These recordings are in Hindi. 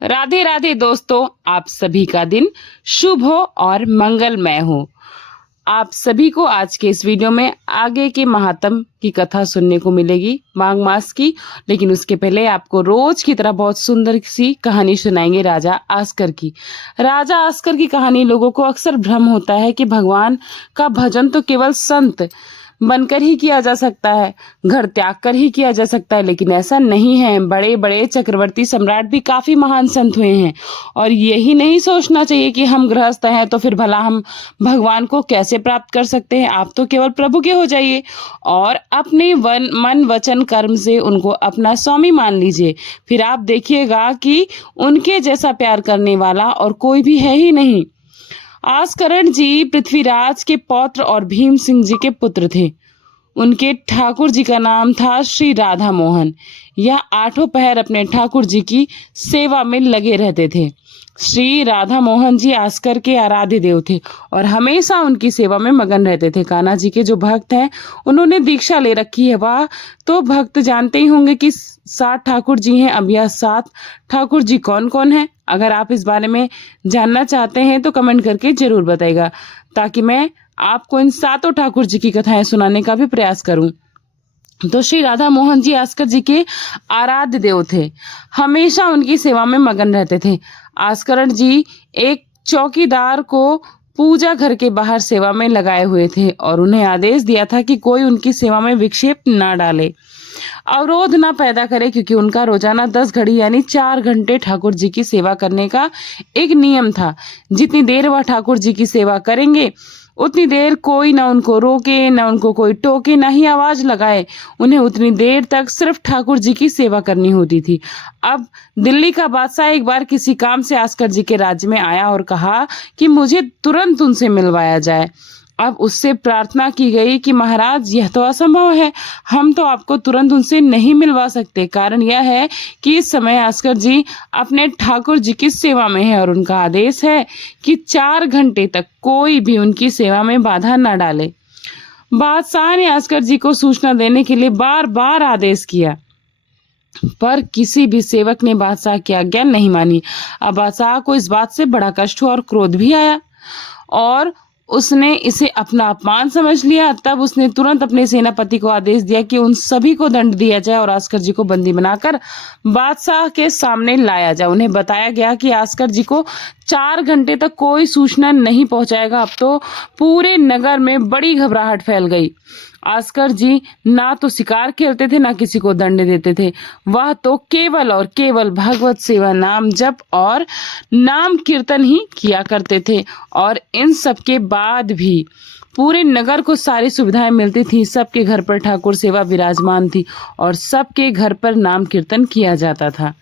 राधे राधे दोस्तों, आप सभी का दिन शुभ हो और मंगलमय हो। आप सभी को आज के इस वीडियो में आगे के महात्म की कथा सुनने को मिलेगी माघ मास की। लेकिन उसके पहले आपको रोज की तरह बहुत सुंदर सी कहानी सुनाएंगे राजा आस्कर की। राजा आस्कर की कहानी लोगों को अक्सर भ्रम होता है कि भगवान का भजन तो केवल संत बनकर ही किया जा सकता है, घर त्याग कर ही किया जा सकता है, लेकिन ऐसा नहीं है। बड़े बड़े चक्रवर्ती सम्राट भी काफी महान संत हुए हैं। और यही नहीं सोचना चाहिए कि हम गृहस्थ हैं तो फिर भला हम भगवान को कैसे प्राप्त कर सकते हैं। आप तो केवल प्रभु के हो जाइए और अपने मन वचन कर्म से उनको अपना स्वामी मान लीजिए। फिर आप देखिएगा कि उनके जैसा प्यार करने वाला और कोई भी है ही नहीं। आस्करण जी पृथ्वीराज के पौत्र और भीम सिंह जी के पुत्र थे। उनके ठाकुर जी का नाम था श्री राधा मोहन। यह आठों पहर अपने ठाकुर जी की सेवा में लगे रहते थे। श्री राधा मोहन जी आस्कर के आराध्य देव थे और हमेशा उनकी सेवा में मगन रहते थे। कान्हा जी के जो भक्त हैं उन्होंने दीक्षा ले रखी है। वह तो भक्त जानते ही होंगे कि 7 ठाकुर जी हैं। अब यह 7 ठाकुर जी कौन कौन है? अगर आप इस बारे में जानना चाहते हैं तो कमेंट करके जरूर बताइएगा, ताकि मैं आपको इन 7 ठाकुर जी की कथाएं सुनाने का भी प्रयास करूं। तो श्री राधा मोहन जी आस्कर जी के आराध्य देव थे, हमेशा उनकी सेवा में मगन रहते थे। आस्करण जी एक चौकीदार को पूजा घर के बाहर सेवा में लगाए हुए थे और उन्हें आदेश दिया था कि कोई उनकी सेवा में विक्षेप ना डाले, अवरोध ना पैदा करे, क्योंकि उनका रोजाना 10 घड़ी यानी 4 घंटे ठाकुर जी की सेवा करने का एक नियम था। जितनी देर वह ठाकुर जी की सेवा करेंगे उतनी देर कोई ना उनको रोके, ना उनको कोई टोके, ना ही आवाज लगाए। उन्हें उतनी देर तक सिर्फ ठाकुर जी की सेवा करनी होती थी। अब दिल्ली का बादशाह एक बार किसी काम से आस्कर जी के राज्य में आया और कहा कि मुझे तुरंत उनसे मिलवाया जाए। अब उससे प्रार्थना की गई कि महाराज, यह तो असंभव है, हम तो आपको तुरंत उनसे नहीं मिलवा सकते। कारण यह है कि इस समय आस्कर जी अपने ठाकुर जी की सेवा में है और उनका आदेश है कि 4 घंटे तक कोई भी उनकी सेवा में बाधा न डाले। बादशाह ने आस्कर जी को सूचना देने के लिए बार बार आदेश किया, पर किसी भी सेवक ने बादशाह की आज्ञा नहीं मानी। अब बादशाह को इस बात से बड़ा कष्ट हुआ और क्रोध भी आया और उसने इसे अपना अपमान समझ लिया। तब उसने तुरंत अपने सेनापति को आदेश दिया कि उन सभी को दंड दिया जाए और आस्कर जी को बंदी बनाकर बादशाह के सामने लाया जाए। उन्हें बताया गया कि आस्कर जी को 4 घंटे तक कोई सूचना नहीं पहुंचाएगा। अब तो पूरे नगर में बड़ी घबराहट फैल गई। आस्कर जी ना तो शिकार खेलते थे, ना किसी को दंड देते थे। वह तो केवल और केवल भगवत सेवा, नाम जप और नाम कीर्तन ही किया करते थे। और इन सब के बाद भी पूरे नगर को सारी सुविधाएं मिलती थी। सबके घर पर ठाकुर सेवा विराजमान थी और सबके घर पर नाम कीर्तन किया जाता था।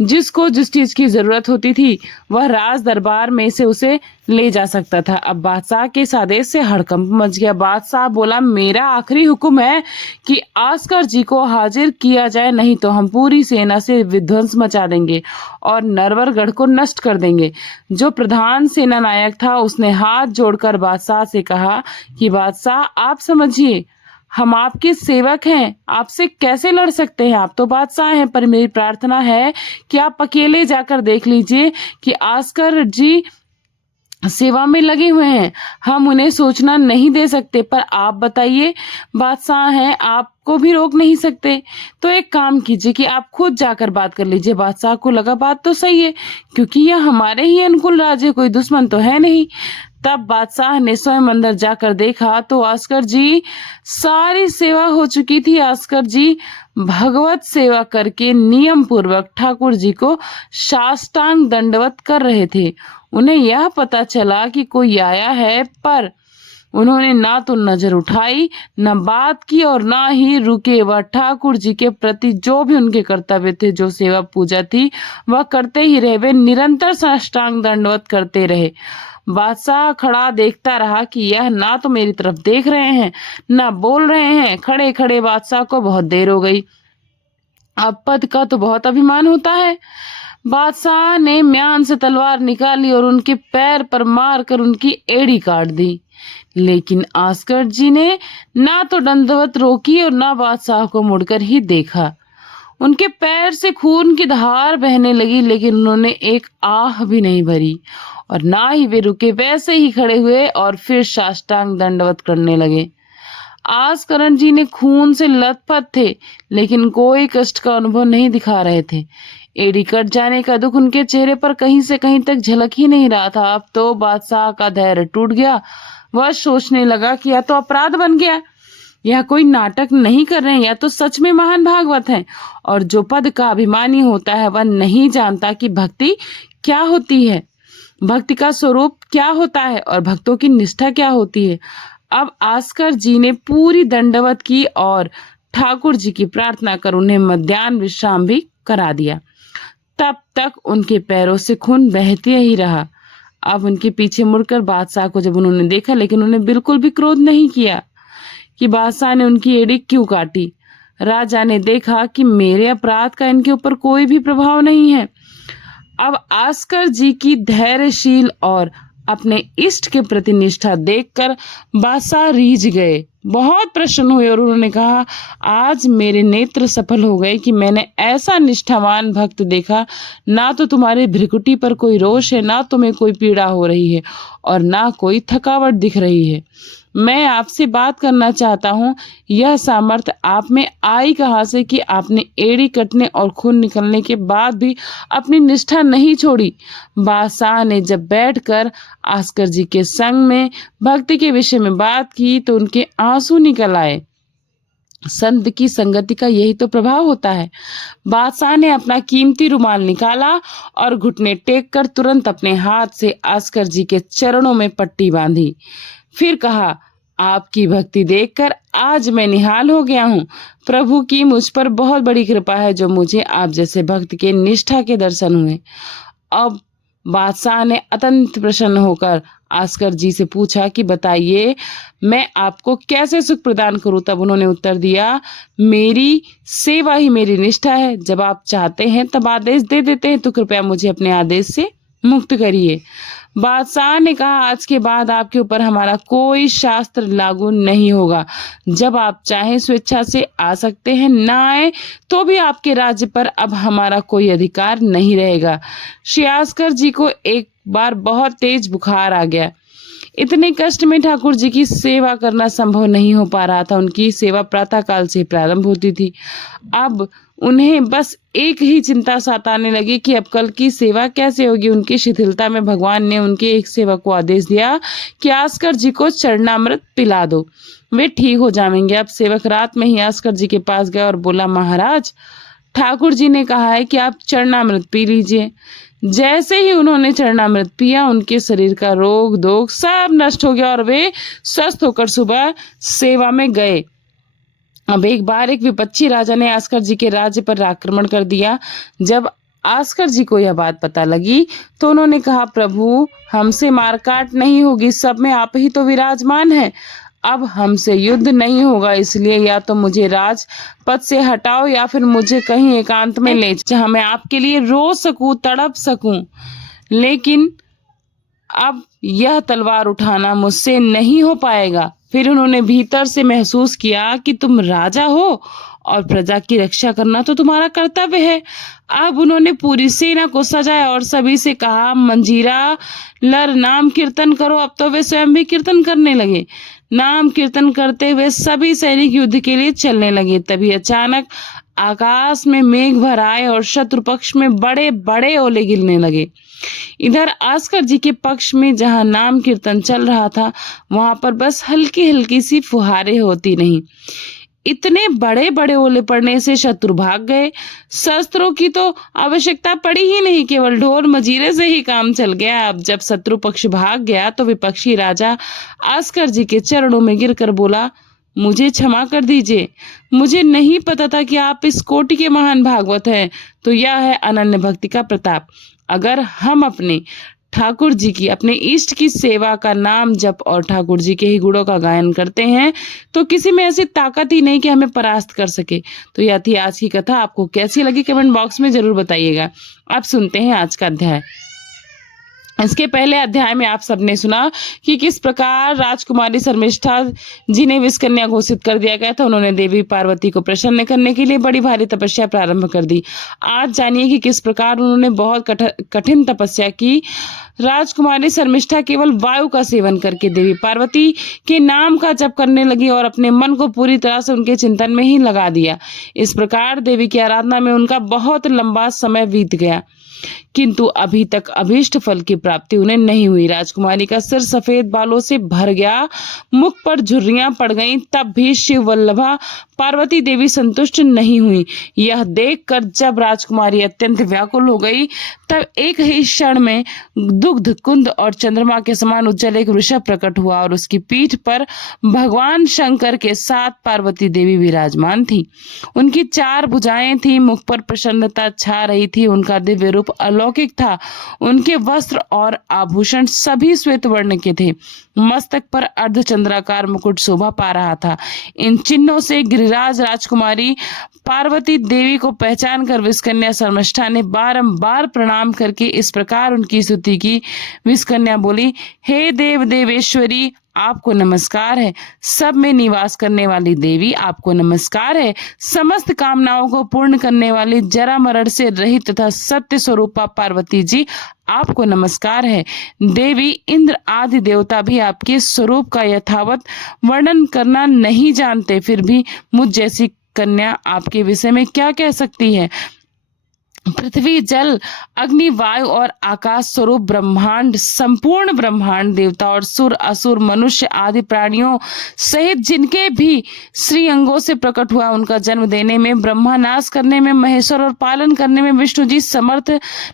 जिसको जिस चीज की जरूरत होती थी वह राज दरबार में से उसे ले जा सकता था। अब बादशाह के इस आदेश से हड़कंप मच गया। बादशाह बोला, मेरा आखिरी हुक्म है कि आस्कर जी को हाजिर किया जाए, नहीं तो हम पूरी सेना से विध्वंस मचा देंगे और नरवरगढ़ को नष्ट कर देंगे। जो प्रधान सेना नायक था उसने हाथ जोड़कर बादशाह से कहा कि बादशाह, आप समझिए, हम आपके सेवक हैं, आपसे कैसे लड़ सकते हैं? आप तो बादशाह हैं, पर मेरी प्रार्थना है कि आप अकेले जाकर देख लीजिए कि आस्कर जी सेवा में लगे हुए हैं। हम उन्हें सोचना नहीं दे सकते, पर आप बताइए, बादशाह हैं, आपको भी रोक नहीं सकते। तो एक काम कीजिए कि आप खुद जाकर बात कर लीजिए। बादशाह को लगा बात तो सही है, क्योंकि यह हमारे ही अनुकूल राज्य, कोई दुश्मन तो है नहीं। तब बादशाह ने स्वयं अंदर जाकर देखा तो आस्कर जी सारी सेवा हो चुकी थी। आस्कर जी भगवत सेवा करके नियम पूर्वक ठाकुर जी को साष्टांग दंडवत कर रहे थे। उन्हें यह पता चला कि कोई आया है, पर उन्होंने ना तो नजर उठाई, न बात की और ना ही रुके। वह ठाकुर जी के प्रति जो भी उनके कर्तव्य थे, जो सेवा पूजा थी, वह करते ही रहे। वे निरंतर साष्टांग दंडवत करते रहे। बादशाह खड़ा देखता रहा कि यह ना तो मेरी तरफ देख रहे हैं, ना बोल रहे हैं। खड़े खड़े बादशाह को बहुत देर हो गई। अब पद का तो बहुत अभिमान होता है। बादशाह ने म्यान से तलवार निकाली और उनके पैर पर मारकर उनकी एड़ी काट दी। लेकिन आस्कर जी ने ना तो दंडवत रोकी और ना बादशाह को मुड़कर ही देखा। उनके पैर से खून की धार बहने लगी, लेकिन उन्होंने एक आह भी नहीं भरी और ना ही वे रुके, वैसे ही खड़े हुए और फिर साष्टांग दंडवत करने लगे। आज करण जी ने खून से लथपथ थे, लेकिन कोई कष्ट का अनुभव नहीं दिखा रहे थे। एड़ी कट जाने का दुख उनके चेहरे पर कहीं से कहीं तक झलक ही नहीं रहा था। अब तो बादशाह का धैर्य टूट गया। वह सोचने लगा कि या तो अपराध बन गया, या कोई नाटक नहीं कर रहे हैं, या तो सच में महान भागवत हैं। और जो पद का अभिमानी होता है वह नहीं जानता कि भक्ति क्या होती है, भक्ति का स्वरूप क्या होता है और भक्तों की निष्ठा क्या होती है। अब आस्कर जी ने पूरी दंडवत की और ठाकुर जी की प्रार्थना कर उन्हें मध्याह्न विश्राम भी करा दिया। तब तक उनके पैरों से खून बहते ही रहा। अब उनके पीछे मुड़कर बादशाह को जब उन्होंने देखा, लेकिन उन्हें बिल्कुल भी क्रोध नहीं किया कि बादशाह ने उनकी एड़ी क्यों काटी। राजा ने देखा कि मेरे अपराध का इनके ऊपर कोई भी प्रभाव नहीं है। अब आस्कर जी की धैर्यशील और अपने इष्ट के प्रति निष्ठा देखकर बादशाह रीझ गए, बहुत प्रसन्न हुए और उन्होंने कहा, आज मेरे नेत्र सफल हो गए कि मैंने ऐसा निष्ठावान भक्त देखा। ना तो तुम्हारे भ्रिकुटी पर कोई रोष है, ना तुम्हें कोई पीड़ा हो रही है और ना कोई थकावट दिख रही है। मैं आपसे बात करना चाहता हूँ, यह सामर्थ्य आप में आई कहाँ से कि आपने एड़ी कटने और खून निकलने के बाद भी अपनी निष्ठा नहीं छोड़ी। बादशाह ने जब बैठकर आस्कर जी के संग में भक्ति के विषय में बात की तो उनके आंसू निकल आए। संत की संगति का यही तो प्रभाव होता है। बादशाह ने अपना कीमती रुमाल निकाला और घुटने टेक कर तुरंत अपने हाथ से आस्कर जी के चरणों में पट्टी बांधी। फिर कहा, आपकी भक्ति देखकर आज मैं निहाल हो गया हूँ। प्रभु की मुझ पर बहुत बड़ी कृपा है जो मुझे आप जैसे भक्त के निष्ठा के दर्शन हुए। अब बादशाह ने अत्यंत प्रसन्न होकर आस्कर जी से पूछा कि बताइए मैं आपको कैसे सुख प्रदान करूं। तब उन्होंने उत्तर दिया, मेरी सेवा ही मेरी निष्ठा है। जब आप चाहते हैं तब आदेश दे देते हैं, तो कृपया मुझे अपने आदेश से मुक्त करिए। बादशाह ने कहा, आज के बाद आपके ऊपर हमारा कोई शास्त्र लागू नहीं होगा। जब आप चाहें स्वेच्छा से आ सकते हैं, ना आए तो भी आपके राज्य पर अब हमारा कोई अधिकार नहीं रहेगा। श्री आस्कर जी को एक बार बहुत तेज बुखार आ गया। इतने कष्ट में ठाकुर जी की सेवा करना संभव नहीं हो पा रहा था। उनकी सेवा प्रातःकाल से प्रारंभ होती थी। अब उन्हें बस एक ही चिंता सताने लगी कि अब कल की सेवा कैसे होगी। उनकी शिथिलता में भगवान ने उनके एक सेवक को आदेश दिया कि आस्कर जी को चरणामृत पिला दो, वे ठीक हो जाएंगे। अब सेवक रात में ही आस्कर जी के पास गया और बोला, महाराज, ठाकुर जी ने कहा है कि आप चरणामृत पी लीजिए। जैसे ही उन्होंने चरणामृत पिया, उनके शरीर का रोग दोग सब नष्ट हो गया और वे स्वस्थ होकर सुबह सेवा में गए। अब एक बार एक विपक्षी राजा ने आस्कर जी के राज्य पर आक्रमण कर दिया। जब आस्कर जी को यह बात पता लगी तो उन्होंने कहा, प्रभु, हमसे मारकाट नहीं होगी, सब में आप ही तो विराजमान हैं। अब हमसे युद्ध नहीं होगा, इसलिए या तो मुझे राज पद से हटाओ या फिर मुझे कहीं एकांत में ले जहां मैं आपके लिए रो सकूं, तड़प सकूं। लेकिन अब यह तलवार उठाना मुझसे नहीं हो पाएगा। फिर उन्होंने भीतर से महसूस किया कि तुम राजा हो और प्रजा की रक्षा करना तो तुम्हारा कर्तव्य है। अब उन्होंने पूरी सेना को सजाया और सभी से कहा, मंजीरा लर नाम कीर्तन करो। अब तो वे स्वयं भी कीर्तन करने लगे। नाम कीर्तन करते हुए सभी सैनिक युद्ध के लिए चलने लगे। तभी अचानक आकाश में मेघ भर आए और शत्रु पक्ष में बड़े बड़े ओले गिरने लगे। इधर आस्कर जी के पक्ष में जहां नाम कीर्तन चल रहा था, वहां पर बस हल्की हल्की सी फुहारें होती नहीं। इतने बड़े बड़े ओले पड़ने से शत्रु भाग गए। शस्त्रों की तो आवश्यकता पड़ी ही नहीं, केवल ढोल मजीरे से ही काम चल गया। अब जब शत्रु पक्ष भाग गया तो विपक्षी राजा आस्कर जी के चरणों में गिरकर बोला, मुझे क्षमा कर दीजिए, मुझे नहीं पता था कि आप इस कोटि के महान भागवत हैं। तो यह है अनन्य भक्ति का प्रताप। अगर हम अपने ठाकुर जी की, अपने इष्ट की सेवा का नाम जप और ठाकुर जी के ही गुणों का गायन करते हैं तो किसी में ऐसी ताकत ही नहीं कि हमें परास्त कर सके। तो यह थी आज की कथा। आपको कैसी लगी कमेंट बॉक्स में जरूर बताइएगा। अब सुनते हैं आज का अध्याय। इसके पहले अध्याय में आप सबने सुना कि किस प्रकार राजकुमारी शर्मिष्ठा जिन्हें विषकन्या घोषित कर दिया गया था, उन्होंने देवी पार्वती को प्रसन्न करने के लिए बड़ी भारी तपस्या प्रारंभ कर दी। आज जानिए कि किस प्रकार उन्होंने बहुत कठिन तपस्या की। राजकुमारी शर्मिष्ठा केवल वायु का सेवन करके देवी पार्वती के नाम का जप करने लगी और अपने मन को पूरी तरह से उनके चिंतन में ही लगा दिया। इस प्रकार देवी की आराधना में उनका बहुत लंबा समय बीत गया, किंतु अभी तक अभीष्ट फल की प्राप्ति उन्हें नहीं हुई। राजकुमारी का सिर सफेद बालों से भर गया, मुख पर झुर्रियां पड़ गईं, तब भी शिव वल्लभा पार्वती देवी संतुष्ट नहीं हुई। यह देखकर जब राजकुमारी अत्यंत व्याकुल हो गई, तब एक ही क्षण में दुग्ध कुंद और चंद्रमा के समान उज्जवल एक वृषभ प्रकट हुआ और उसकी पीठ पर भगवान शंकर के साथ पार्वती देवी विराजमान थी। उनकी 4 भुजाएं थी, मुख पर प्रसन्नता छा रही थी, उनका दिव्य रूप अलौकिक था। उनके वस्त्र और आभूषण सभी श्वेत वर्ण के थे। मस्तक पर अर्धचंद्राकार मुकुट शोभा पा रहा था। इन चिन्हों से गिरिराज राजकुमारी पार्वती देवी को पहचान कर विषकन्या शर्मिष्ठा ने बारंबार प्रणाम करके इस प्रकार उनकी स्तुति की। विषकन्या बोली, हे देव देवेश्वरी, आपको नमस्कार है। सब में निवास करने वाली देवी, आपको नमस्कार है। समस्त कामनाओं को पूर्ण करने वाली, जरा मरण से रहित तथा सत्य स्वरूपा पार्वती जी, आपको नमस्कार है। देवी, इंद्र आदि देवता भी आपके स्वरूप का यथावत वर्णन करना नहीं जानते, फिर भी मुझ जैसी कन्या आपके विषय में क्या कह सकती है। पृथ्वी, जल, अग्नि, वायु और आकाश स्वरूप ब्रह्मांड, संपूर्ण ब्रह्मांड, देवता और सुर, असुर, मनुष्य आदि प्राणियों सहित जिनके भी श्री अंगों से प्रकट हुआ, उनका जन्म देने में ब्रह्मा, नाश करने में महेश्वर और पालन करने में विष्णु जी समर्थ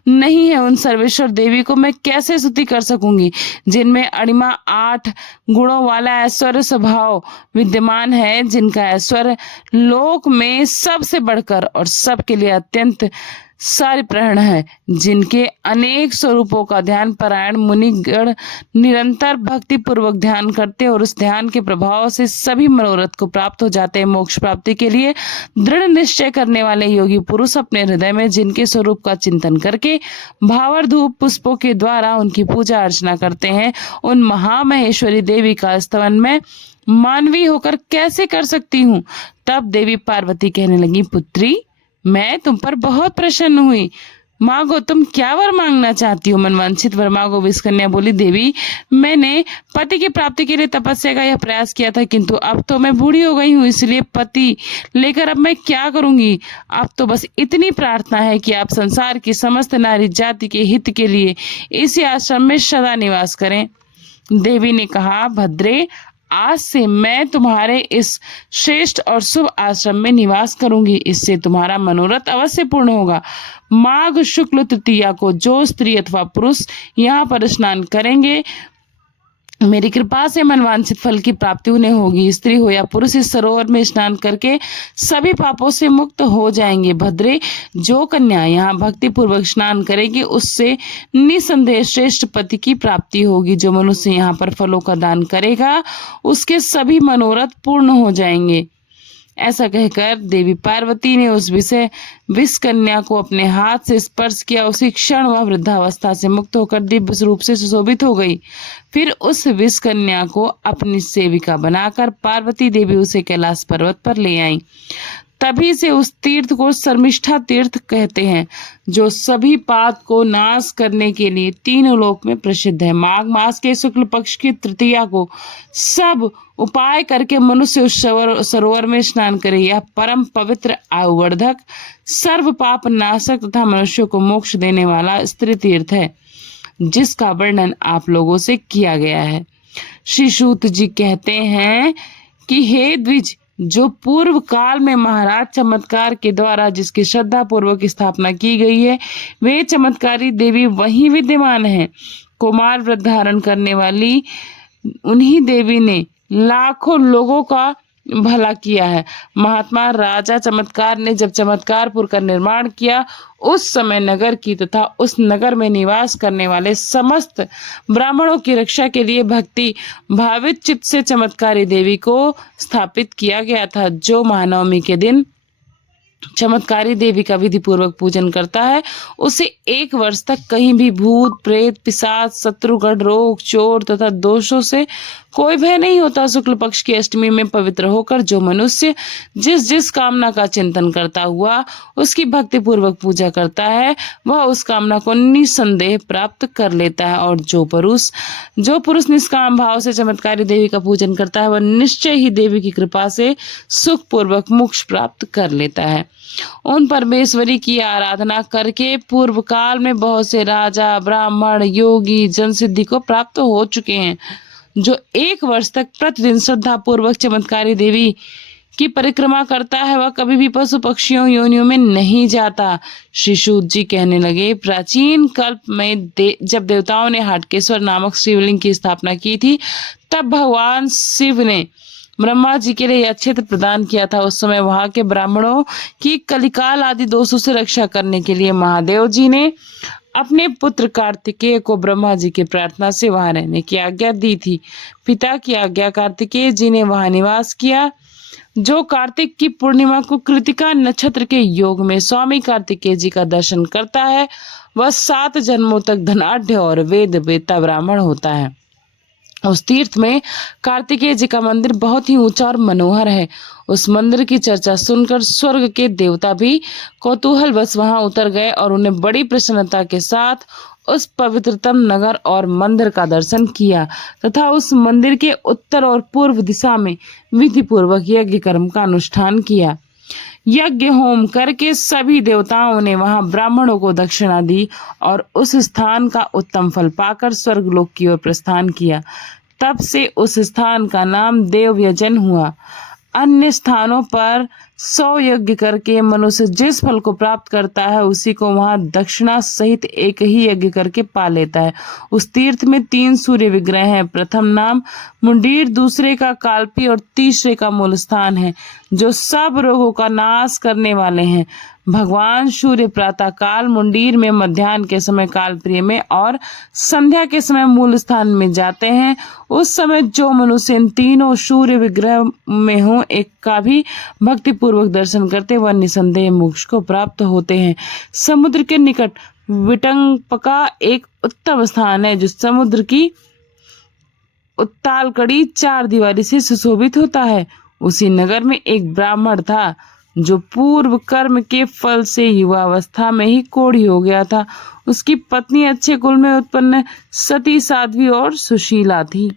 नहीं है। उन सर्वेश्वर देवी को मैं कैसे स्तुति कर सकूंगी, जिनमें अणिमा 8 गुणों वाला ऐश्वर्य स्वभाव विद्यमान है, जिनका ऐश्वर्य लोक में सबसे बढ़कर और सबके लिए अत्यंत सारिप्राण है, जिनके अनेक स्वरूपों का ध्यान परायण मुनिगण निरंतर भक्ति पूर्वक ध्यान करते और उस ध्यान के प्रभाव से सभी मनोरथ को प्राप्त हो जाते हैं। मोक्ष प्राप्ति के लिए दृढ़ निश्चय करने वाले योगी पुरुष अपने हृदय में जिनके स्वरूप का चिंतन करके भावर धूप पुष्पों के द्वारा उनकी पूजा अर्चना करते हैं, उन महामहेश्वरी देवी का स्तवन में मानवी होकर कैसे कर सकती हूँ। तब देवी पार्वती कहने लगी, पुत्री, मैं तुम पर बहुत प्रसन्न हुई। मांगो, तुम क्या वर मांगना चाहती हो। मनवांछित वर मांगो। विषकन्या बोली, देवी, मैंने पति की प्राप्ति के लिए तपस्या का यह प्रयास किया था, किंतु अब तो मैं बूढ़ी हो गई हूँ, इसलिए पति लेकर अब मैं क्या करूंगी। अब तो बस इतनी प्रार्थना है कि आप संसार की समस्त नारी जाति के हित के लिए इसी आश्रम में सदा निवास करें। देवी ने कहा, भद्रे, आज से मैं तुम्हारे इस श्रेष्ठ और शुभ आश्रम में निवास करूंगी, इससे तुम्हारा मनोरथ अवश्य पूर्ण होगा। माघ शुक्ल तृतीया को जो स्त्री अथवा पुरुष यहाँ पर स्नान करेंगे, मेरी कृपा से मनवांछित फल की प्राप्ति उन्हें होगी। स्त्री हो या पुरुष इस सरोवर में स्नान करके सभी पापों से मुक्त हो जाएंगे। भद्रे, जो कन्या यहाँ भक्ति पूर्वक स्नान करेगी, उससे निसंदेह श्रेष्ठ पति की प्राप्ति होगी। जो मनुष्य यहाँ पर फलों का दान करेगा, उसके सभी मनोरथ पूर्ण हो जाएंगे। ऐसा कहकर देवी पार्वती ने उस विषकन्या को अपने हाथ से स्पर्श किया। उसी क्षण वह वृद्धावस्था से मुक्त होकर दिव्य रूप से सुशोभित हो गई। फिर उस विषकन्या को अपनी सेविका बनाकर पार्वती देवी उसे कैलाश पर्वत पर ले आई। तभी से उस तीर्थ को शर्मिष्ठा तीर्थ कहते हैं, जो सभी पाप को नाश करने के लिए 3 लोक में प्रसिद्ध है। माघ मास के शुक्ल पक्ष की तृतीया को सब उपाय करके मनुष्य उस सरोवर में स्नान करे। यह परम पवित्र, आयुवर्धक, सर्व पाप नाशक तथा मनुष्यों को मोक्ष देने वाला स्त्री तीर्थ है, जिसका वर्णन आप लोगों से किया गया है। श्री सूत जी कहते हैं कि हे द्विज, जो पूर्व काल में महाराज चमत्कार के द्वारा जिसकी श्रद्धा पूर्वक स्थापना की गई है, वे चमत्कारी देवी वही विद्यमान है। कुमार व्रत धारण करने वाली उन्हीं देवी ने लाखों लोगों का भला किया है। महात्मा राजा चमत्कार ने जब चमत्कारपुर का निर्माण किया, उस समय नगर की तथा उस नगर में निवास करने वाले समस्त ब्राह्मणों की रक्षा के लिए भक्ति भावित चित्त से चमत्कारी देवी को स्थापित किया गया था, जो महानवमी के दिन चमत्कारी देवी का विधि पूर्वक पूजन करता है, उसे 1 वर्ष तक कहीं भी भूत प्रेत पिशाच शत्रुगण रोग चोर तथा दोषों से कोई भय नहीं होता। शुक्ल पक्ष की अष्टमी में पवित्र होकर जो मनुष्य जिस जिस कामना का चिंतन करता हुआ उसकी भक्ति पूर्वक पूजा करता है, वह उस कामना को निसंदेह प्राप्त कर लेता है। और जो पुरुष निष्काम भाव से चमत्कारी देवी का पूजन करता है, वह निश्चय ही देवी की कृपा से सुख पूर्वक मोक्ष प्राप्त कर लेता है। उन परमेश्वरी की आराधना करके पूर्व काल में बहुत से राजा ब्राह्मण योगी जन सिद्धि को प्राप्त हो चुके हैं। जो 1 वर्ष तक प्रतिदिन श्रद्धा पूर्वक चमत्कारी देवी की परिक्रमा करता है, वह कभी भी पशु पक्षियों योनियों में नहीं जाता। श्री सूत जी कहने लगे, प्राचीन कल्प में जब देवताओं ने हाटकेश्वर नामक शिवलिंग की स्थापना की थी, तब भगवान शिव ने ब्रह्मा जी के लिए यह क्षेत्र प्रदान किया था। उस समय वहां के ब्राह्मणों की कलिकाल आदि दोषों से रक्षा करने के लिए महादेव जी ने अपने पुत्र कार्तिकेय को ब्रह्मा जी की प्रार्थना से वहां रहने की आज्ञा दी थी। पिता की आज्ञा कार्तिकेय जी ने वहां निवास किया। जो कार्तिक की पूर्णिमा को कृतिका नक्षत्र के योग में स्वामी कार्तिकेय जी का दर्शन करता है, वह 7 जन्मों तक धनाढ्य और वेद वेत्ता ब्राह्मण होता है। उस तीर्थ में कार्तिकेय जी का मंदिर बहुत ही ऊंचा और मनोहर है। उस मंदिर की चर्चा सुनकर स्वर्ग के देवता भी कौतूहलवश वहां उतर गए और उन्हें बड़ी प्रसन्नता के साथ उस पवित्रतम नगर और मंदिर का दर्शन किया तथा उस मंदिर के उत्तर और पूर्व दिशा में विधि पूर्वक यज्ञ कर्म का अनुष्ठान किया। यज्ञ होम करके सभी देवताओं ने वहां ब्राह्मणों को दक्षिणा दी और उस स्थान का उत्तम फल पाकर स्वर्गलोक की ओर प्रस्थान किया। तब से उस स्थान का नाम देवयजन हुआ। अन्य स्थानों पर 100 यज्ञ करके मनुष्य जिस फल को प्राप्त करता है, उसी को वहां दक्षिणा सहित एक ही यज्ञ करके पा लेता है। उस तीर्थ में 3 सूर्य विग्रह हैं। प्रथम नाम मुंडीर, दूसरे का कालपी और तीसरे का मूल स्थान है, जो सब रोगों का नाश करने वाले हैं। भगवान सूर्य प्रातः काल मुंडीर में, मध्याह्न के समय कालप्रिय में और संध्या के समय मूल स्थान में जाते हैं। उस समय जो मनुष्य इन तीनों सूर्य विग्रह में हो एक का भी भक्ति पूर्वक दर्शन करते, वह निसंदेह मोक्ष को प्राप्त होते हैं। समुद्र के निकट विटंपका एक उत्तम स्थान है, जो समुद्र की उत्ताल कड़ी 4 दीवारी से सुशोभित होता है। उसी नगर में एक ब्राह्मण था, जो पूर्व कर्म के फल से युवावस्था में ही कोढ़ी हो गया था। उसकी पत्नी अच्छे कुल में उत्पन्न सती साध्वी और सुशीला थी।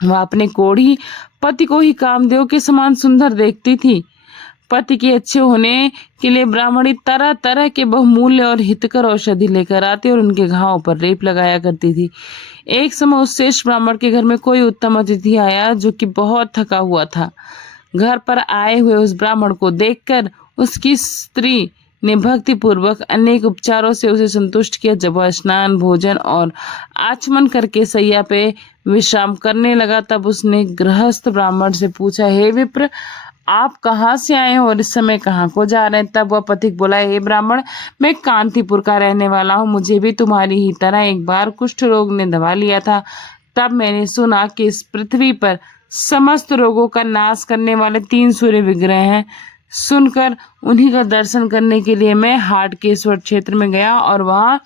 वह अपने कोढ़ी पति को ही कामदेव के समान सुंदर देखती थी। पति के अच्छे होने के लिए ब्राह्मणी तरह तरह के बहुमूल्य और हितकर औषधि लेकर आती और उनके घावों पर लेप लगाया करती थी। एक समय उस शेष ब्राह्मण के घर में कोई उत्तम अतिथि आया, जो कि बहुत थका हुआ था। घर पर आए हुए उस ब्राह्मण को देखकर उसकी स्त्री ने भक्ति पूर्वक अनेक उपचारों से उसे संतुष्ट किया। जब वह स्नान भोजन और आचमन करके सैया पे विश्राम करने लगा, तब उसने गृहस्थ ब्राह्मण से पूछा, हे विप्र, आप कहाँ से आए हो और इस समय कहाँ को जा रहे हैं? तब वह पथिक बोला, हे ब्राह्मण, मैं कांतिपुर का रहने वाला हूँ। मुझे भी तुम्हारी ही तरह एक बार कुष्ठ रोग ने दबा लिया था। तब मैंने सुना कि इस पृथ्वी पर समस्त रोगों का नाश करने वाले 3 सूर्य विग्रह हैं। सुनकर उन्हीं का दर्शन करने के लिए मैं हाटकेश्वर क्षेत्र में गया और वहां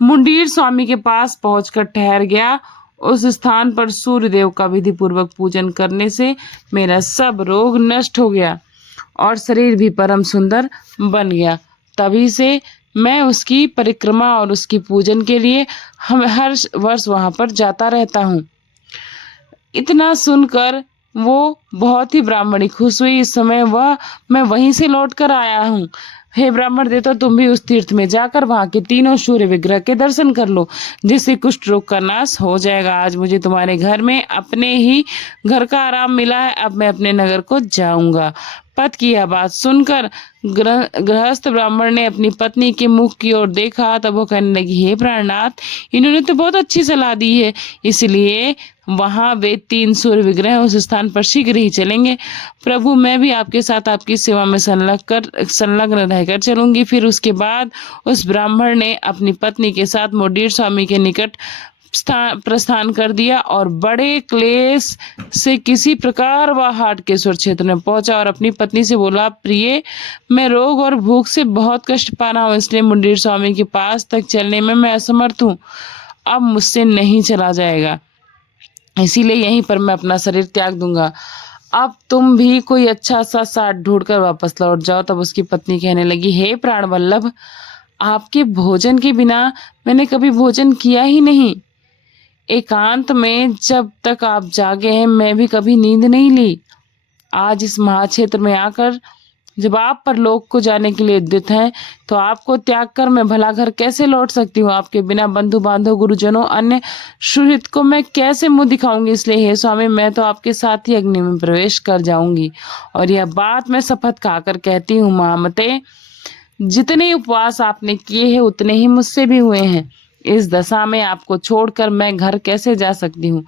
मुंडीर स्वामी के पास पहुंचकर ठहर गया। उस स्थान पर सूर्यदेव का विधि पूर्वक पूजन करने से मेरा सब रोग नष्ट हो गया और शरीर भी परम सुंदर बन गया। तभी से मैं उसकी परिक्रमा और उसकी पूजन के लिए हर वर्ष वहां पर जाता रहता हूँ। इतना सुनकर वो बहुत ही ब्राह्मणी खुश हुई। इस समय मैं वहीं से लौट कर आया हूँ। हे ब्राह्मण देवता, तुम भी उस तीर्थ में जाकर वहां के 3 सूर्य विग्रह के दर्शन कर लो, जिससे कुष्ठ रोग का नाश हो जाएगा। आज मुझे तुम्हारे घर में अपने ही घर का आराम मिला है। अब मैं अपने नगर को जाऊंगा। पति की यह बात सुनकर गृहस्थ ब्राह्मण ने अपनी पत्नी के मुख की ओर देखा। तब वो कहने लगी, हे प्राणनाथ, इन्होंने तो बहुत अच्छी सलाह दी है, इसलिए वहां वे 3 सूर्य विग्रह उस स्थान पर शीघ्र ही चलेंगे। प्रभु, मैं भी आपके साथ आपकी सेवा में संलग्न रहकर चलूंगी। फिर उसके बाद उस ब्राह्मण ने अपनी पत्नी के साथ मुंडीर स्वामी के निकट प्रस्थान कर दिया और बड़े क्लेश से किसी प्रकार वह हाटकेश्वर क्षेत्र में पहुंचा और अपनी पत्नी से बोला, प्रिय, मैं रोग और भूख से बहुत कष्ट पा रहा हूँ, इसलिए मुंडीर स्वामी के पास तक चलने में मैं असमर्थ हूँ। अब मुझसे नहीं चला जाएगा, इसीलिए यहीं पर मैं अपना शरीर त्याग दूंगा। अब तुम भी कोई अच्छा सा साथ ढूंढकर वापस लौट जाओ। तब उसकी पत्नी कहने लगी, हे प्राण वल्लभ, आपके भोजन के बिना मैंने कभी भोजन किया ही नहीं। एकांत में जब तक आप जागे हैं मैं भी कभी नींद नहीं ली। आज इस महाक्षेत्र में आकर जब आप परलोक को जाने के लिए उद्यत हैं तो आपको त्याग कर मैं भला घर कैसे लौट सकती हूँ। आपके बिना बंधु बांधव गुरुजनों अन्य सुहृद को मैं कैसे मुंह दिखाऊंगी। इसलिए हे स्वामी, मैं तो आपके साथ ही अग्नि में प्रवेश कर जाऊंगी। और यह बात मैं शपथ खाकर कहती हूँ महामते, जितने उपवास आपने किए हैं उतने ही मुझसे भी हुए हैं। इस दशा में आपको छोड़कर मैं घर कैसे जा सकती हूँ।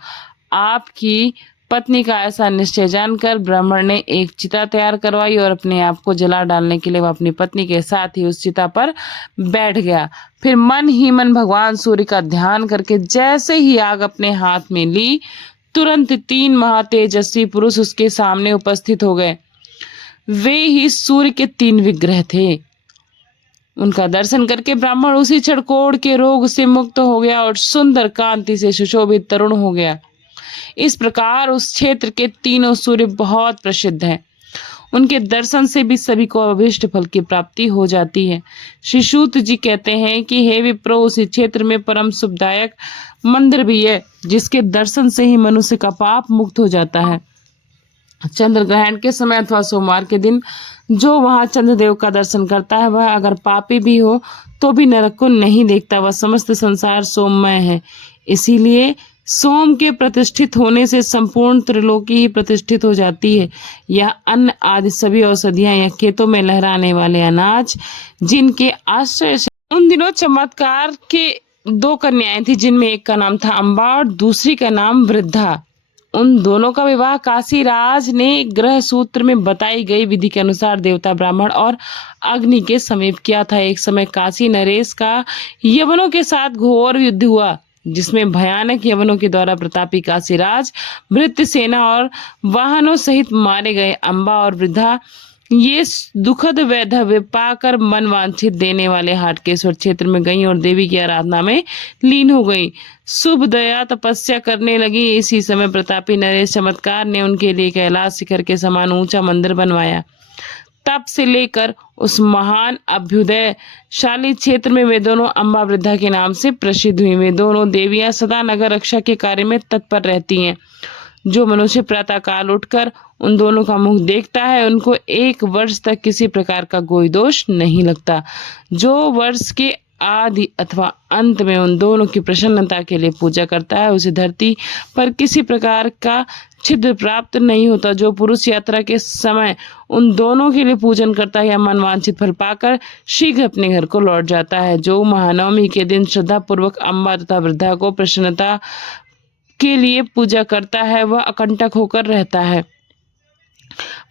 आपकी पत्नी का ऐसा निश्चय जानकर ब्राह्मण ने एक चिता तैयार करवाई और अपने आप को जला डालने के लिए वह अपनी पत्नी के साथ ही उस चिता पर बैठ गया। फिर मन ही मन भगवान सूर्य का ध्यान करके जैसे ही आग अपने हाथ में ली, तुरंत 3 महातेजस्वी पुरुष उसके सामने उपस्थित हो गए। वे ही सूर्य के 3 विग्रह थे। उनका दर्शन करके ब्राह्मण उसी क्षण कोढ़ के रोग से मुक्त हो गया और सुंदर कांति से सुशोभित तरुण हो गया। इस प्रकार उस क्षेत्र के 3 सूर्य बहुत प्रसिद्ध हैं। उनके दर्शन से भी सभी को अभीष्ट फल की प्राप्ति हो जाती है। श्री सूत जी कहते हैं कि हे विप्रो, उसी क्षेत्र में परम सुखदायक मंदिर भी है, जिसके दर्शन से ही मनुष्य का पाप मुक्त हो जाता है। चंद्र ग्रहण के समय अथवा सोमवार के दिन जो वहां चंद्रदेव का दर्शन करता है, वह अगर पापी भी हो तो भी नरक को नहीं देखता। वह समस्त संसार सोममय है। इसीलिए सोम के प्रतिष्ठित होने से संपूर्ण त्रिलोकी ही प्रतिष्ठित हो जाती है। यह अन्न आदि सभी औषधियां या खेतों में लहराने वाले अनाज, जिनके आश्रय से उन दिनों चमत्कार के 2 कन्याएं थी, जिनमें एक का नाम था अम्बा और दूसरी का नाम वृद्धा। उन दोनों का विवाह काशीराज ने ग्रह सूत्र में बताई गई विधि के अनुसार देवता, ब्राह्मण और अग्नि के समीप किया था। एक समय काशी नरेश का यवनों के साथ घोर युद्ध हुआ, जिसमें भयानक यवनों के द्वारा प्रतापी काशीराज भृत्य सेना और वाहनों सहित मारे गए। अम्बा और वृद्धा ये दुखद वैधव्य पाकर मन वांछित देने वाले हाटकेश्वर क्षेत्र में गई और देवी की आराधना में लीन हो गई। शुभ दया तपस्या करने लगी। इसी समय प्रतापी नरेश चमत्कार ने उनके लिए कैलाश शिखर के समान ऊंचा मंदिर बनवाया। तब से लेकर उस महान अभ्युदयशाली क्षेत्र में वे दोनों अम्बा वृद्धा के नाम से प्रसिद्ध हुई। वे दोनों देवियां सदा नगर रक्षा के कार्य में तत्पर रहती हैं। जो मनुष्य प्रातः काल उठकर उन दोनों का मुख देखता है, उनको 1 वर्ष तक किसी प्रकार का कोई दोष नहीं लगता। जो वर्ष के आदि अथवा अंत में उन दोनों की प्रसन्नता के लिए पूजा करता है, उसे धरती पर किसी प्रकार का छिद्र प्राप्त नहीं होता। जो पुरुष यात्रा के समय उन दोनों के लिए पूजन करता है या मनवांछित फल पाकर शीघ्र अपने घर को लौट जाता है। जो महानवमी के दिन श्रद्धा पूर्वक अम्बा तथा वृद्धा को प्रसन्नता के लिए पूजा करता है, वह अकंटक होकर रहता है।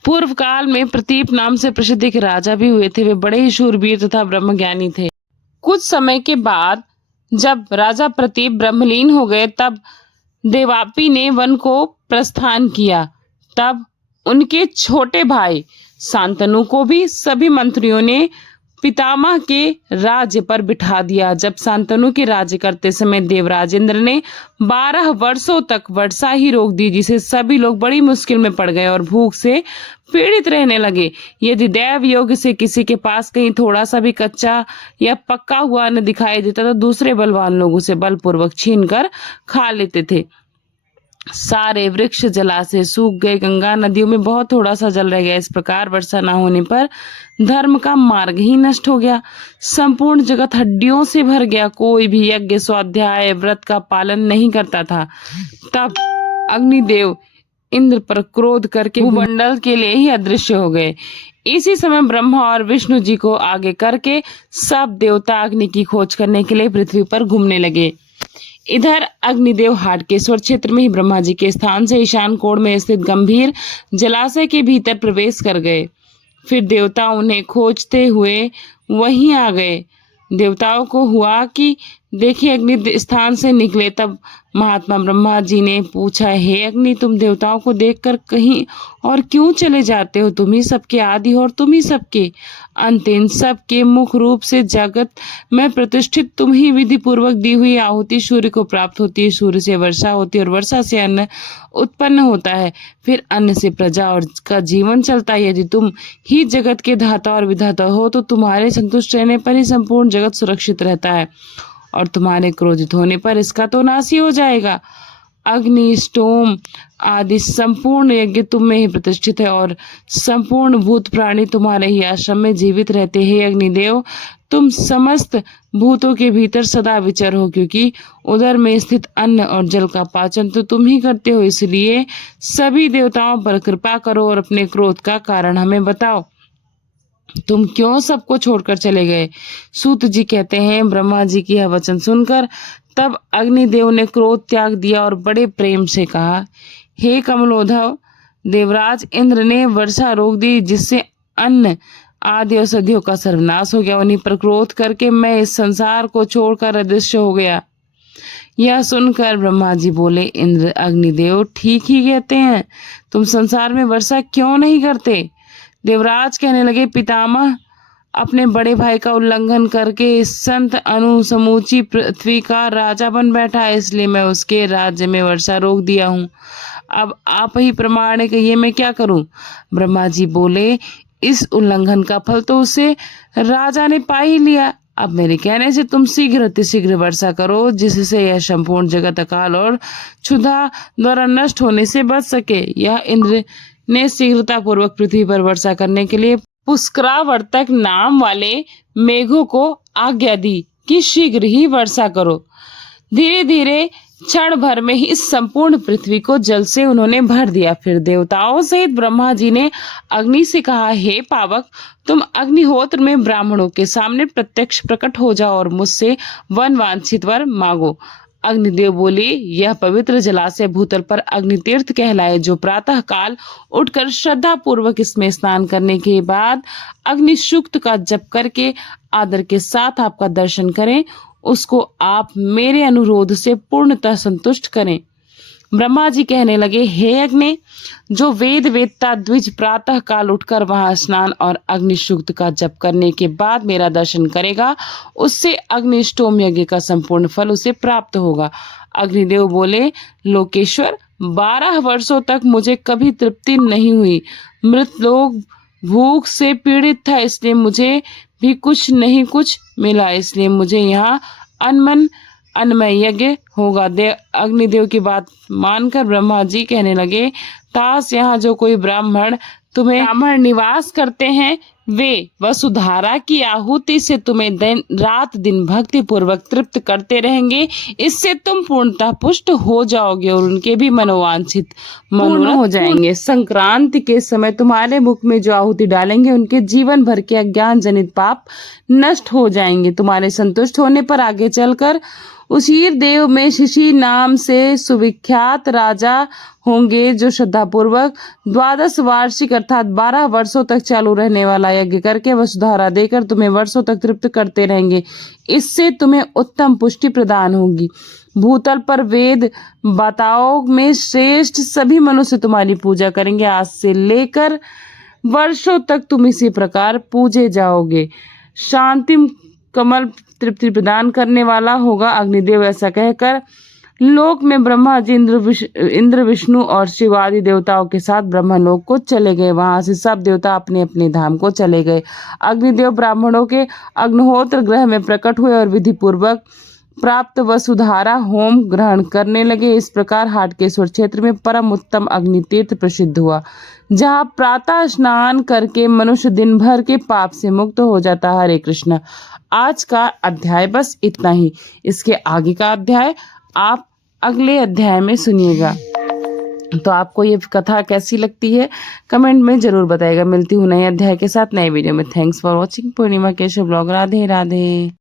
पूर्व काल में प्रतीप नाम से प्रसिद्ध एक राजा भी हुए थे। वे बड़े ही शूरवीर तथा ब्रह्मज्ञानी थे। कुछ समय के बाद जब राजा प्रतीप ब्रह्मलीन हो गए, तब देवापी ने वन को प्रस्थान किया। तब उनके छोटे भाई शांतनु को भी सभी मंत्रियों ने पितामह के राज्य पर बिठा दिया। जब शांतनु के राज्य करते समय देवराजेंद्र ने 12 वर्षों तक वर्षा ही रोक दी, जिसे सभी लोग बड़ी मुश्किल में पड़ गए और भूख से पीड़ित रहने लगे। यदि दैव योग से किसी के पास कहीं थोड़ा सा भी कच्चा या पक्का हुआ न दिखाई देता तो दूसरे बलवान लोग उसे बलपूर्वक छीन कर खा लेते थे। सारे वृक्ष जलाशय सूख गए। गंगा नदियों में बहुत थोड़ा सा जल रह गया। इस प्रकार वर्षा न होने पर धर्म का मार्ग ही नष्ट हो गया। संपूर्ण जगत हड्डियों से भर गया। कोई भी यज्ञ, स्वाध्याय, व्रत का पालन नहीं करता था। तब अग्निदेव इंद्र पर क्रोध करके भूमंडल के लिए ही अदृश्य हो गए। इसी समय ब्रह्मा और विष्णु जी को आगे करके सब देवता अग्नि की खोज करने के लिए पृथ्वी पर घूमने लगे। इधर अग्निदेव हाटकेश्वर क्षेत्र में ही ब्रह्मा जी के स्थान से ईशान कोण में स्थित गंभीर जलाशय के भीतर प्रवेश कर गए। फिर देवता उन्हें खोजते हुए वहीं आ गए। देवताओं को हुआ कि देखिए अग्नि स्थान से निकले तब महात्मा ब्रह्मा जी ने पूछा, हे अग्नि, तुम देवताओं को देखकर कहीं और क्यों चले जाते हो? तुम ही सबके आदि और तुम ही सबके अंत, इन सबके मुख रूप से जगत में प्रतिष्ठित तुम ही विधि पूर्वक दी हुई आहुति सूर्य को प्राप्त होती है, सूर्य से वर्षा होती है और वर्षा से अन्न उत्पन्न होता है, फिर अन्न से प्रजा और का जीवन चलता है। यदि तुम ही जगत के धाता और विधाता हो तो तुम्हारे संतुष्ट रहने पर ही संपूर्ण जगत सुरक्षित रहता है और तुम्हारे क्रोधित होने पर इसका तो नाश ही हो जाएगा। अग्नि, स्टोम आदि संपूर्ण यज्ञ तुम में ही प्रतिष्ठित है और संपूर्ण भूत प्राणी तुम्हारे ही आश्रम में जीवित रहते हैं। अग्निदेव, तुम समस्त भूतों के भीतर सदा विचर हो, क्योंकि उदर में स्थित अन्न और जल का पाचन तो तुम ही करते हो। इसलिए सभी देवताओं पर कृपा करो और अपने क्रोध का कारण हमें बताओ। तुम क्यों सबको छोड़कर चले गए? सूत जी कहते हैं, ब्रह्मा जी की यह वचन सुनकर तब अग्निदेव ने क्रोध त्याग दिया और बड़े प्रेम से कहा, हे कमलोद्धव, देवराज इंद्र ने वर्षा रोक दी, जिससे अन्न आदि औषधियों का सर्वनाश हो गया। उन्हीं पर क्रोध करके मैं इस संसार को छोड़कर अदृश्य हो गया। यह सुनकर ब्रह्मा जी बोले, इंद्र, अग्निदेव ठीक ही कहते हैं, तुम संसार में वर्षा क्यों नहीं करते? देवराज कहने लगे, पितामह, अपने बड़े भाई का उल्लंघन करके इस संत अनु समूची पृथ्वी का राजा बन बैठा है, इसलिए मैं उसके राज्य में वर्षा रोक दिया हूँ। अब आप ही प्रमाण है कि ये मैं क्या करूं? ब्रह्मा जी बोले, इस उल्लंघन का फल तो उसे राजा ने पा ही लिया। अब मेरे कहने से तुम शीघ्र अतिशीघ्र वर्षा करो, जिससे यह संपूर्ण जगत अकाल और क्षुधा द्वारा नष्ट होने से बच सके। यह इंद्र ने शीघ्रता पूर्वक पृथ्वी पर वर्षा करने के लिए पुष्करावर्तक नाम वाले मेघों को आज्ञा दी कि शीघ्र ही वर्षा करो। धीरे धीरे क्षण भर में ही इस संपूर्ण पृथ्वी को जल से उन्होंने भर दिया। फिर देवताओं सहित ब्रह्मा जी ने अग्नि से कहा, हे पावक, तुम अग्निहोत्र में ब्राह्मणों के सामने प्रत्यक्ष प्रकट हो जाओ और मुझसे वन वांछित वर मांगो। अग्निदेव बोले, यह पवित्र जलाशय भूतल पर अग्नि तीर्थ कहलाए, जो प्रातः काल उठकर श्रद्धा पूर्वक इसमें स्नान करने के बाद अग्नि सूक्त का जप करके आदर के साथ आपका दर्शन करें, उसको आप मेरे अनुरोध से पूर्णतः संतुष्ट करें। ब्रह्मा जी कहने लगे, हे अग्नि, जो वेद वेदता द्विज प्रातः काल उठकर वहां स्नान और अग्निसूक्त का जप करने के बाद मेरा दर्शन करेगा, उससे अग्निष्टोम यज्ञ का संपूर्ण फल उसे प्राप्त होगा। अग्निदेव बोले, लोकेश्वर, 12 वर्षों तक मुझे कभी तृप्ति नहीं हुई। मृत लोग भूख से पीड़ित था, इसलिए मुझे भी कुछ नहीं कुछ मिला, इसलिए मुझे यहाँ अनमन अन्नमय यज्ञ होगा। अग्निदेव की बात मानकर ब्रह्मा जी कहने लगे, तास यहाँ जो कोई ब्राह्मण निवास करते हैं, वे वसुधारा की आहुति से तुम्हें दिन रात दिन भक्ति पूर्वक तृप्त करते रहेंगे। इससे तुम पूर्णतः पुष्ट हो जाओगे और उनके भी मनोवांछित पूर्ण हो जाएंगे। संक्रांति के समय तुम्हारे मुख में जो आहुति डालेंगे, उनके जीवन भर के अज्ञान जनित पाप नष्ट हो जाएंगे। तुम्हारे संतुष्ट होने पर आगे चलकर उसीर देव में शिशि नाम से सुविख्यात राजा होंगे, जो श्रद्धा पूर्वक 12 वार्षिक अर्थात 12 वर्षों तक चालू रहने वाला यज्ञ करके वसुधारा देकर तुम्हें वर्षों तक तृप्त करते रहेंगे। इससे तुम्हें उत्तम पुष्टि प्रदान होगी। भूतल पर वेद बताओ में श्रेष्ठ सभी मनुष्य तुम्हारी पूजा करेंगे। आज से लेकर वर्षों तक तुम इसी प्रकार पूजे जाओगे। शांतिम कमल तृप्ति प्रदान करने वाला होगा। अग्निदेव ऐसा कहकर लोक में ब्रह्मा जी इंद्र विष्णु और शिव आदि देवताओं के साथ ब्रह्मलोक को चले गए। वहां से सब देवता अपने अपने धाम को चले गए। अग्निदेव ब्राह्मणों के अग्निहोत्र ग्रह में प्रकट हुए और विधि पूर्वक प्राप्त वसुधारा होम ग्रहण करने लगे। इस प्रकार हाटकेश्वर क्षेत्र में परम उत्तम अग्नि तीर्थ प्रसिद्ध हुआ, जहाँ प्रातः स्नान करके मनुष्य दिन भर के पाप से मुक्त हो जाता। हरे कृष्ण। आज का अध्याय बस इतना ही। इसके आगे का अध्याय आप अगले अध्याय में सुनिएगा। तो आपको ये कथा कैसी लगती है कमेंट में जरूर बताइएगा। मिलती हूँ नए अध्याय के साथ नए वीडियो में। Thanks for watching. Purnima Keshav blog. Radhe Radhe.